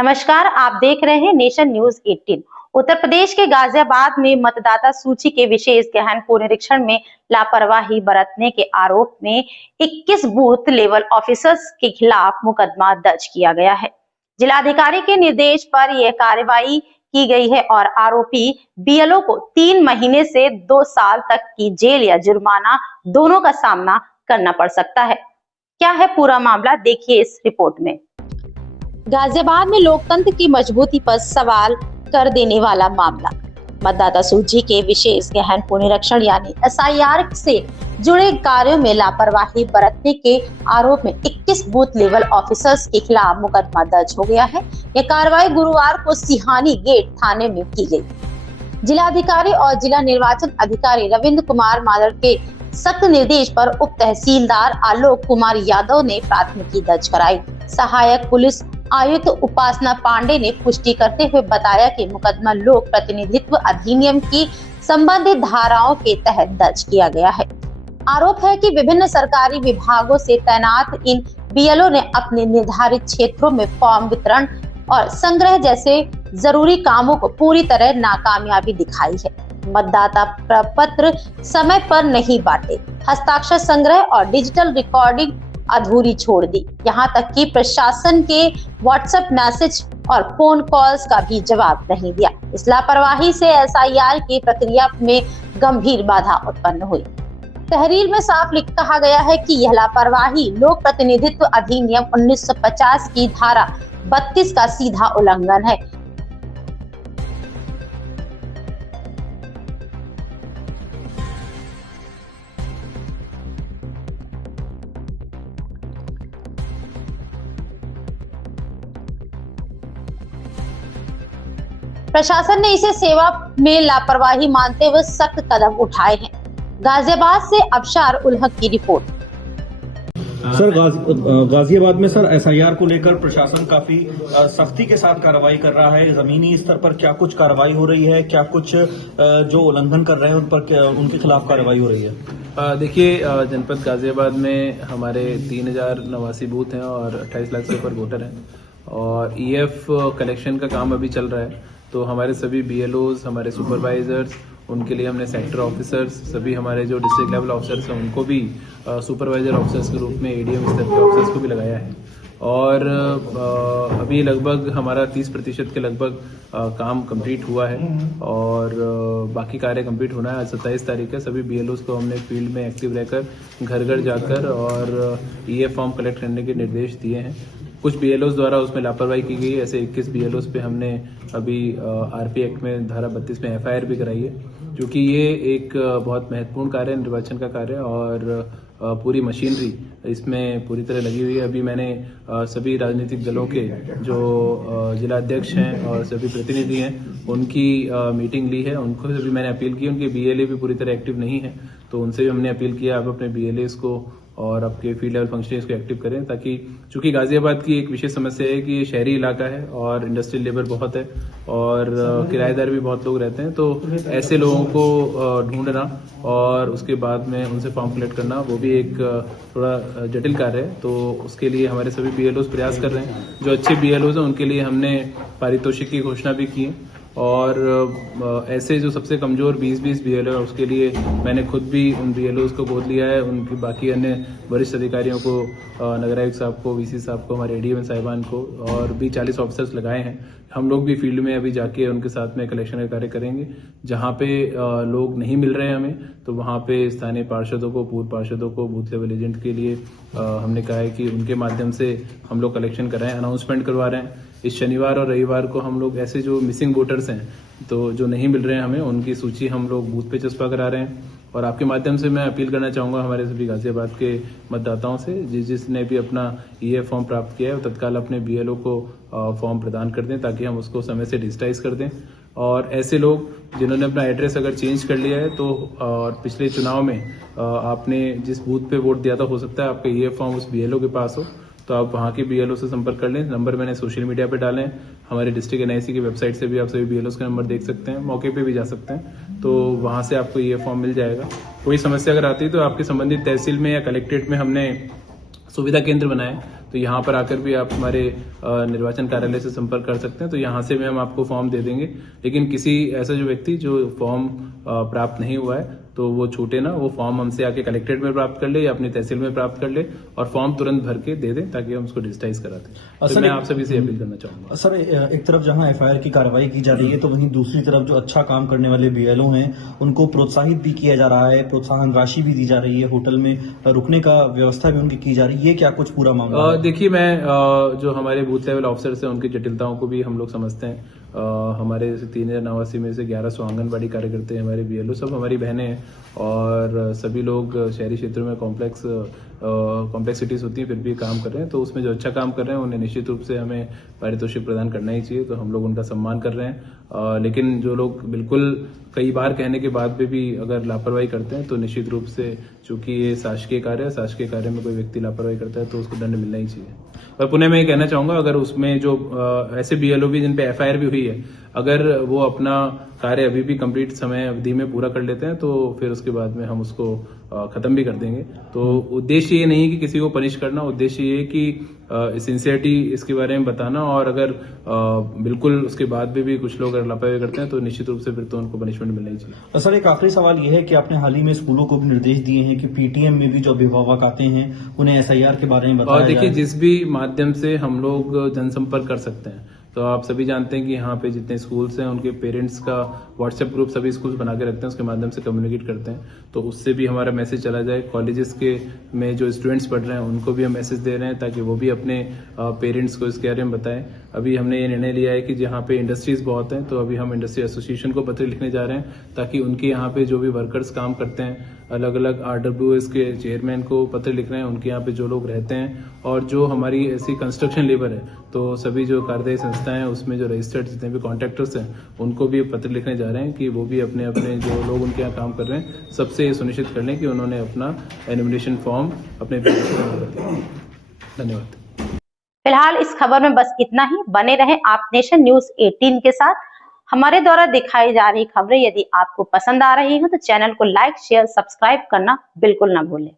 नमस्कार, आप देख रहे हैं नेशन न्यूज 18। उत्तर प्रदेश के गाजियाबाद में मतदाता सूची के विशेष गहन पुनरीक्षण में लापरवाही बरतने के आरोप में 21 बूथ लेवल ऑफिसर्स के खिलाफ मुकदमा दर्ज किया गया है। जिलाधिकारी के निर्देश पर यह कार्रवाई की गई है और आरोपी बीएलओ को 3 महीने से 2 साल तक की जेल या जुर्माना दोनों का सामना करना पड़ सकता है। क्या है पूरा मामला, देखिए इस रिपोर्ट में। गाजियाबाद में लोकतंत्र की मजबूती पर सवाल कर देने वाला मामला। मतदाता सूची के विशेष गहन पुनरीक्षण यानी एसआईआर से जुड़े कार्यों में लापरवाही बरतने के आरोप में 21 बूथ लेवल ऑफिसर्स के खिलाफ मुकदमा दर्ज हो गया है। यह कार्रवाई गुरुवार को सिहानी गेट थाने में की गई। जिलाधिकारी और जिला निर्वाचन अधिकारी रविंद्र कुमार मादर के सख्त निर्देश पर उप तहसीलदार आलोक कुमार यादव ने प्राथमिकी दर्ज कराई। सहायक पुलिस आयुक्त उपासना पांडे ने पुष्टि करते हुए बताया कि मुकदमा लोक प्रतिनिधित्व अधिनियम की संबंधित धाराओं के तहत दर्ज किया गया है। आरोप है कि विभिन्न सरकारी विभागों से तैनात इन बीएलओ ने अपने निर्धारित क्षेत्रों में फॉर्म वितरण और संग्रह जैसे जरूरी कामों को पूरी तरह नाकामयाबी दिखाई है। मतदाता प्रपत्र समय पर नहीं बांटे, हस्ताक्षर संग्रह और डिजिटल रिकॉर्डिंग अधूरी छोड़ दी। यहाँ तक कि प्रशासन के व्हाट्सएप मैसेज और फोन कॉल्स का भी जवाब नहीं दिया। इस लापरवाही से एसआईआर की प्रक्रिया में गंभीर बाधा उत्पन्न हुई। तहरीर में साफ कहा गया है कि यह लापरवाही लोक प्रतिनिधित्व अधिनियम 1950 की धारा 32 का सीधा उल्लंघन है। प्रशासन ने इसे सेवा में लापरवाही मानते हुए सख्त कदम उठाए हैं। गाजियाबाद से अबशार उल हक की रिपोर्ट। सर, गाजियाबाद में सर एसआईआर को लेकर प्रशासन काफी सख्ती के साथ कार्रवाई कर रहा है। जमीनी स्तर पर क्या कुछ कार्रवाई हो रही है, क्या कुछ जो उल्लंघन कर रहे हैं उन पर उनके खिलाफ कार्रवाई हो रही है? देखिए, जनपद गाजियाबाद में हमारे 3089 बूथ हैं और 28 लाख से ऊपर वोटर हैं और ईएफ कलेक्शन का काम अभी चल रहा है। तो हमारे सभी बीएलओज, हमारे सुपरवाइजर्स, उनके लिए हमने सेक्टर ऑफिसर्स, सभी हमारे जो डिस्ट्रिक्ट लेवल ऑफिसर्स हैं उनको भी सुपरवाइजर ऑफिसर्स के रूप में एडीएम स्तर के ऑफिसर्स को भी लगाया है। और अभी लगभग हमारा 30% के लगभग काम कंप्लीट हुआ है और बाकी कार्य कंप्लीट होना है। आज 27 तारीख है। सभी बीएलओज को हमने फील्ड में एक्टिव रहकर घर घर जाकर और ईएफ फॉर्म कलेक्ट करने के निर्देश दिए हैं। कुछ बीएलओज द्वारा उसमें लापरवाही की गई। ऐसे 21 बीएलओज पे हमने अभी आरपी एक्ट में धारा 32 में एफआईआर भी कराई है, क्योंकि ये एक बहुत महत्वपूर्ण कार्य है, निर्वाचन का कार्य, और पूरी मशीनरी इसमें पूरी तरह लगी हुई है। अभी मैंने सभी राजनीतिक दलों के जो जिलाध्यक्ष हैं और सभी प्रतिनिधि हैं उनकी मीटिंग ली है। उनको से भी मैंने अपील की। उनके बीएलए भी पूरी तरह एक्टिव नहीं है, तो उनसे भी हमने अपील किया आप अपने बीएलएस को और आपके फील्ड लेवल फंक्शनरीज को एक्टिव करें, ताकि चूंकि गाजियाबाद की एक विशेष समस्या है कि ये शहरी इलाका है और इंडस्ट्रियल लेबर बहुत है और किराएदार भी बहुत लोग रहते हैं। तो ऐसे लोगों को ढूंढना और उसके बाद में उनसे फॉर्म कलेक्ट करना वो भी एक थोड़ा जटिल कार्य है। तो उसके लिए हमारे सभी बीएलओज प्रयास कर रहे हैं। जो अच्छे बीएलओज हैं उनके लिए हमने पारितोषिक की घोषणा भी की है और ऐसे जो सबसे कमजोर 20-20 बीएलओ है उसके लिए मैंने खुद भी उन बीएलओज को गोद लिया है। उनकी बाकी अन्य वरिष्ठ अधिकारियों को, नगरायुक्त साहब को, वीसी साहब को, हमारे एडीएम साहिबान को और भी 40 ऑफिसर्स लगाए हैं। हम लोग भी फील्ड में अभी जाके उनके साथ में कलेक्शन का कार्य करेंगे। जहां पे लोग नहीं मिल रहे हैं हमें, तो वहां पे स्थानीय पार्षदों को, पूर्व पार्षदों को, बूथ लेवल एजेंट के लिए हमने कहा है कि उनके माध्यम से हम लोग कलेक्शन कराएं, अनाउंसमेंट करवा रहे हैं। इस शनिवार और रविवार को हम लोग ऐसे जो मिसिंग वोटर्स हैं, तो जो नहीं मिल रहे हैं हमें, उनकी सूची हम लोग बूथ पे चस्पा करा रहे हैं। और आपके माध्यम से मैं अपील करना चाहूंगा हमारे सभी गाजियाबाद के मतदाताओं से, जिसने भी अपना ईएफ फॉर्म प्राप्त किया है वो तत्काल अपने बीएलओ को फॉर्म प्रदान कर दें, ताकि हम उसको समय से डिजिटाइज कर दें। और ऐसे लोग जिन्होंने अपना एड्रेस अगर चेंज कर लिया है, तो और पिछले चुनाव में आपने जिस बूथ पे वोट दिया था, हो सकता है आपका ईएफ फॉर्म उस बीएलओ के पास हो, तो आप वहाँ के बीएलओ से संपर्क कर लें। नंबर मैंने सोशल मीडिया पे डाले हैं। हमारे डिस्ट्रिक्ट एनआईसी की वेबसाइट से भी आप सभी बीएलओ के नंबर देख सकते हैं, मौके पे भी जा सकते हैं, तो वहाँ से आपको ये फॉर्म मिल जाएगा। कोई समस्या अगर आती है तो आपके संबंधित तहसील में या कलेक्ट्रेट में हमने सुविधा केंद्र बनाए, तो यहाँ पर आकर भी आप हमारे निर्वाचन कार्यालय से संपर्क कर सकते हैं, तो यहाँ से भी हम आपको फॉर्म दे देंगे। लेकिन किसी ऐसा जो व्यक्ति जो फॉर्म प्राप्त नहीं हुआ है तो वो छूटे ना, वो फॉर्म हमसे आके कलेक्ट्रेट में प्राप्त कर ले या अपनी तहसील में प्राप्त कर ले और फॉर्म तुरंत भर के दे दें ताकि हम उसको डिजिटाइज करा दें। तो मैं आप सभी से अपील करना चाहूंगा। सर, एक तरफ जहां एफआईआर की कार्रवाई की जा रही है तो वहीं दूसरी तरफ जो अच्छा काम करने वाले बीएलओ हैं उनको प्रोत्साहित भी किया जा रहा है, प्रोत्साहन राशि भी दी जा रही है, होटल में रुकने का व्यवस्था भी उनकी की जा रही है। ये क्या कुछ पूरा मामला है? देखिए, मैं जो हमारे बूथ लेवल ऑफिसर्स हैं उनकी जटिलताओं को भी हम लोग समझते हैं। हमारे 3089 में से 1100 आंगनबाड़ी कार्यकर्ता हैं, हमारे बीएलओ सब हमारी बहनें हैं और सभी लोग शहरी क्षेत्रों में कॉम्प्लेक्सिटीज होती है फिर भी काम कर रहे हैं। तो उसमें जो अच्छा काम कर रहे हैं उन्हें निश्चित रूप से हमें पारितोषिक प्रदान करना ही चाहिए, तो हम लोग उनका सम्मान कर रहे हैं। लेकिन जो लोग बिल्कुल कई बार कहने के बाद भी अगर लापरवाही करते हैं तो निश्चित रूप से, चूंकि ये शासकीय कार्य है, शासकीय कार्य में कोई व्यक्ति लापरवाही करता है तो उसको दंड मिलना ही चाहिए। और पुनः मैं ये कहना चाहूंगा, अगर उसमें जो ऐसे बीएलओ भी जिन पे एफआईआर भी हुई है, अगर वो अपना कार्य अभी भी कंप्लीट समय अवधि में पूरा कर लेते हैं तो फिर उसके बाद में हम उसको खत्म भी कर देंगे। तो उद्देश्य ये नहीं है कि किसी को पनिश करना, उद्देश्य ये है कि सिंसियरिटी इसके बारे में बताना, और अगर बिल्कुल उसके बाद भी कुछ लोग अगर लापरवाही करते हैं तो निश्चित रूप से फिर तो उनको पनिशमेंट मिलना ही चाहिए। सर, एक आखिरी सवाल ये है कि आपने हाल ही में स्कूलों को भी निर्देश दिए हैं कि पीटीएम में भी जो अभिभावक आते हैं उन्हें एसआईआर के बारे में बताया और देखिए, जाए। जिस भी माध्यम से हम लोग जनसंपर्क कर सकते हैं, तो आप सभी जानते हैं कि यहाँ पे जितने स्कूल्स हैं उनके पेरेंट्स का व्हाट्सएप ग्रुप सभी स्कूल्स बना के रखते हैं, उसके माध्यम से कम्युनिकेट करते हैं। तो उससे भी हमारा मैसेज चला जाए। कॉलेजेस के में जो स्टूडेंट्स पढ़ रहे हैं उनको भी हम मैसेज दे रहे हैं ताकि वो भी अपने पेरेंट्स को इसके बारे में बताएं। अभी हमने ये निर्णय लिया है कि जहाँ पे इंडस्ट्रीज बहुत हैं तो अभी हम इंडस्ट्री एसोसिएशन को पत्र लिखने जा रहे हैं ताकि उनके यहाँ पे जो भी वर्कर्स काम करते हैं, अलग अलग आरडब्ल्यूएस के चेयरमैन को पत्र लिख रहे हैं, उनके यहाँ पे जो लोग रहते हैं और जो हमारी ऐसी कंस्ट्रक्शन लेबर है, तो सभी जो कार्यदायी संस्थाएं हैं उसमें जो रजिस्टर्ड जितने भी कॉन्ट्रैक्टर्स हैं उनको भी पत्र लिखने जा रहे हैं कि वो भी अपने अपने जो लोग उनके यहाँ काम कर रहे हैं सबसे ये सुनिश्चित कर लें कि उन्होंने अपना एनुमरेशन फॉर्म अपने धन्यवाद। फिलहाल इस खबर में बस इतना ही। बने रहें आप नेशन न्यूज 18 के साथ। हमारे द्वारा दिखाई जा रही खबरें यदि आपको पसंद आ रही हो तो चैनल को लाइक, शेयर, सब्सक्राइब करना बिल्कुल ना भूलें।